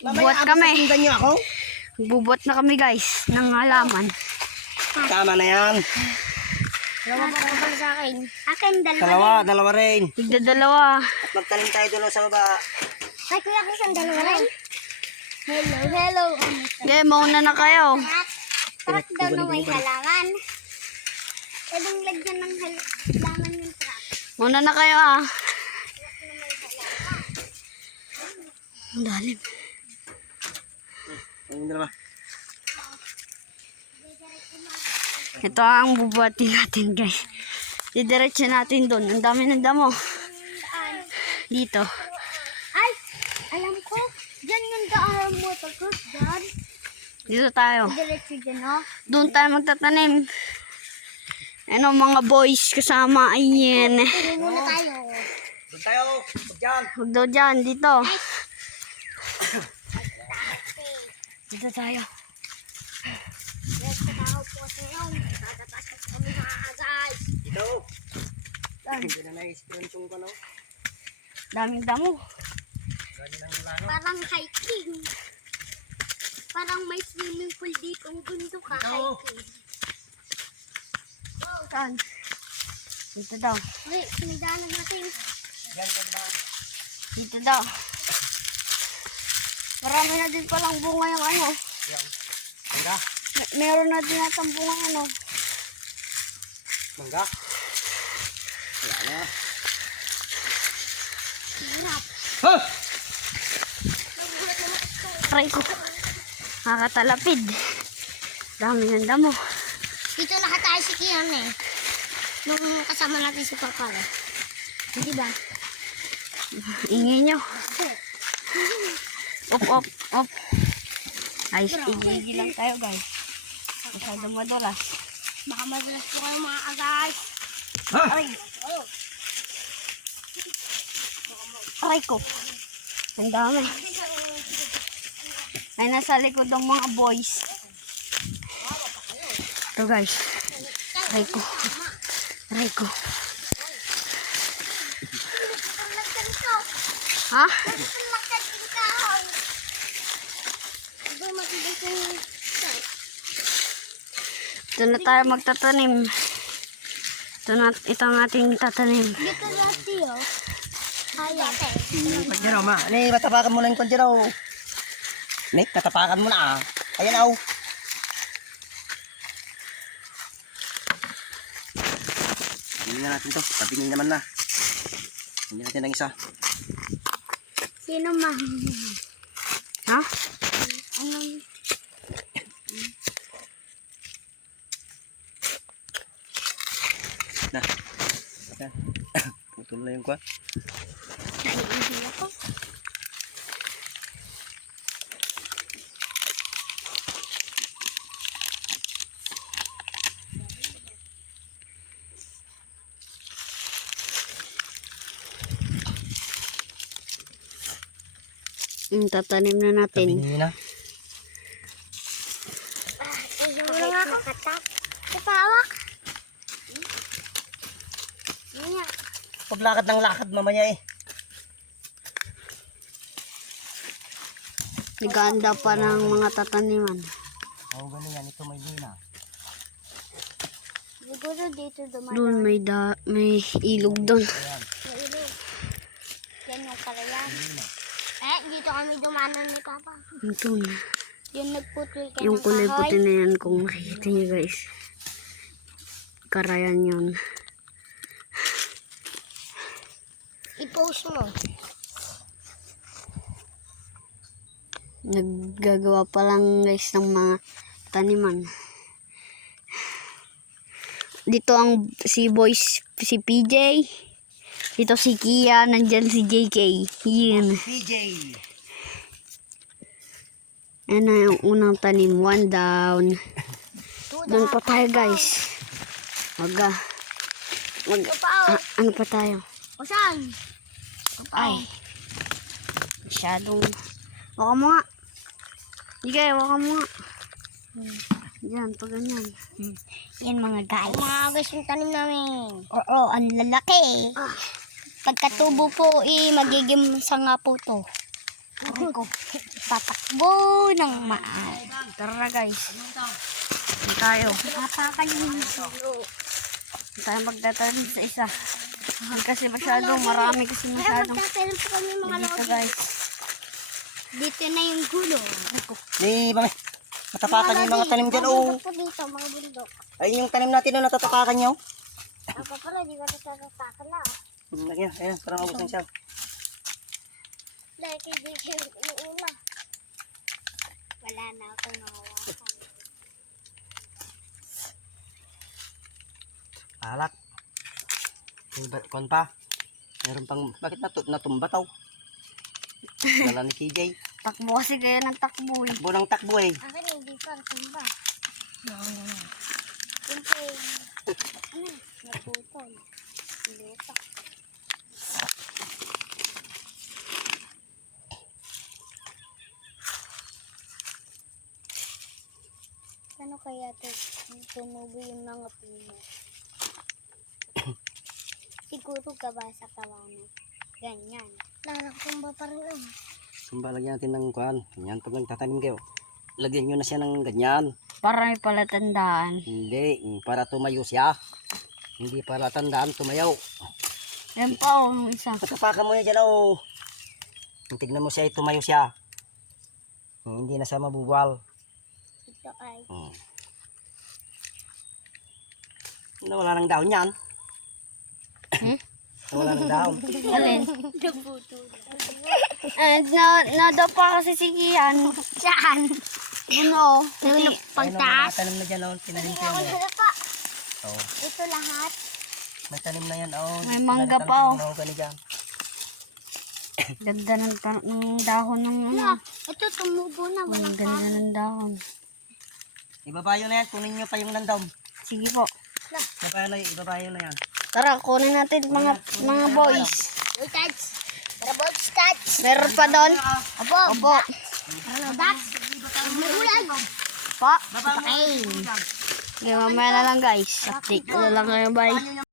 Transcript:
Bubuhat kami. Sundan niyo ako? Bubuhat na kami guys ng halaman. Tama na yan. Dalawa pa ko pala sa akin. Akin, Dalawa rin. Tigda-dalawa. At magtanim tayo doon sa baba. Ay, kuya, kisang dalawa rin. Hello. Okay, mauna na kayo. Truck daw na may halaman. Pwedeng lagyan ng halaman yung truck. Mauna na kayo ah. Ang dalim. Ang dalawa. Ito ang bubuhatin natin guys. Didiretso natin doon. Ang dami ng damo. Dito. Ay, alam ko. Diyan yung daan mo. Tapos dyan. Dito tayo. Diretso dyan, no? Doon tayo magtatanim. Ano mga boys kasama. Ayan. Turo muna tayo. Doon tayo. Diyan. Huwag daw dyan. Dito. Dito tayo. Let's tao po sa inyo. Tatapasok kami mga guys. Ito. Hindi na na-experience ko, no? Daming damo. Parang hiking. Parang may swimming pool dito. Kung gundo ka, hiking. Saan? Dito daw. Wait, sinigdanan natin. Diyan ka ba? Dito daw. Marami na din palang bunga yung ano. Yan. Mangga? Meron na din natang bunga ano. Mangga? Wala na. Hirap. Ha! Try ko. Nakatalapid. Dami ng damo. Dito lahat tayo si Kian eh. Nung kasama natin si Papa. Hindi ba? Ingay nyo. Op. Ayos, igigil lang tayo guys. Masyadong madalas. Baka madalas po kayo mga guys. Ha! Aray ko. Ang dami. Ay, nasa likod ng mga boys. Ito guys. Aray ko. Ha? Ito na tayo magtatanim. Ito ang ating tatanim. Dito dati oh. Kaya. Konjero, ma. Ni, tatapakan mo na yung konjero. Ni, tatapakan mo na ah. Ayan aw. Tingnan natin to. Patingin naman na. Tingnan natin ang isa. Sino ma? Ha? Anong? Na. Ayan. Putol na yung kwa. Naiinhin ako. Tatanim na natin. Tingin na. Wala nga ako. Nakatak. Kapawak. Niya. Paglakad ng lakad mamaya eh. Naganda pa ng mga tataniman. Oo, ganun yan. Ito may lina. Siguro dito dumaan. Doon may ilog doon. Ayan. Sa ilog. Yan yung kalayan. Dito kami dumanan ni Papa. Ito na. Yung nagputol ka Yung ng kulay kahoy. puti na yan kung makikita nyo guys. Karayan yun. I-post mo. Naggagawa pa lang guys ng mga taniman. Dito ang si boys, si PJ. Dito si Kia, nandyan si JK. Yun. PJ. Yan na yung unang tanim. 1 down. Doon pa tayo guys. Ano pa tayo? O saan? Ay. Masyadong. Waka mo nga. Sige, waka mo nga. Yan, pag ganyan. Yan mga guys. Mga guys yung tanim namin. Oo, ang lalaki. Pagkatubo po magiging sanga po to. Aray ko. Tatakbo ng Tara na guys. Hindi tayo. Tapakan yung dulo. Hindi tayo magtatanim sa isa. Kasi marami kasi masyadong. Magtatanim po kami mga Dito lodi. guys. Dito na yung gulo. Ni bang matapakan yung mga tanim dyan. Oh. Bundok po dito, mga bundok. Ay yung tanim natin na natatapakan niyo. Ako pala, di ba natatapakan na? Ayan, ayan, parang ubos ng siya. Like, hindi kayo iula. Wala na akong mahawakan. Alak. Kon pa. Meron pang, bakit natumba taw? Dala ni KJ. Takbo kasi kayo ng takbo eh. Takbo ng takbo eh. Akin hindi pa, tumba. Siyempre, naputol. Lupa. Ano kaya tumubo yung mga puno? Siguro gaba sa kawanan. Ganyan. Lalaktumba pa rin lang. Sumba, lagyan natin ng kuhan. Ganyan, pag nagtatanim kayo. Lagyan nyo na siya ng ganyan. Para may palatandaan. Hindi, para tumayo siya. Hindi para tandaan tumayaw. Yan pa oh, yung isa. Patapakan mo yan dyan oh. Tignan mo siya, tumayo siya. Hindi na siya mabubuwal. Ito ay Nawala ng dahon yan. Nawala ng dahon. Alin? naputol. Nado pa kasi si Kian. Saan? Ano? Yung pagtaas? May tanim na dyan oh. Tinanim ko Ako yan. na pa. Oh. Ito lahat. May tanim na yan oh. May mangga pa, oh. Dyan. Ganda ng dahon ng Yeah, ito tumubo na. Ang Walang ganda ng dahon. Ibabayo na yan. Kunin nyo pa yung landam. Sige po. Ibabayo na yan. Tara, kunin natin mga boys. Uy, touch. Para boys, touch. Meron pa doon? Opo. Opo. Ano, touch? May ulan. Pa. Okay. Okay, mamaya na lang guys. Update ko na lang ngayon. Bye.